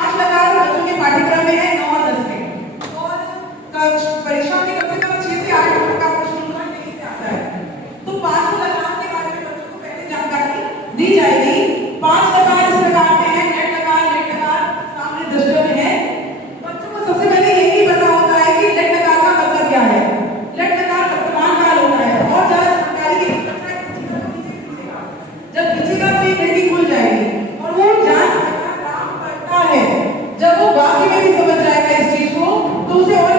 5 लगातार बच्चों के पाठ्यक्रम में है 9 और 10 में, और परीक्षा में कम से कम 6 से 8 नंबर का प्रश्न होगा, नहीं से आता है। तो 5 लगातार के बारे में बच्चों को पहले जानकारी दी जाएगी। 5 लगातार इस प्रकार में है, नेट लगातार सामने दृष्टि में है। बच्चों को सबसे पहले यही पता होता है कि लेट लगातार का मतलब क्या है। लेट लगातार वर्तमान काल होता है, और ज्यादा जानकारी की आवश्यकता है। जब खींचेगा तो ये खिड़की खुल जाएगी और वो जान काम करता है। जब वो वाकई में भी समझ जाएगा इस चीज को, तो उसे और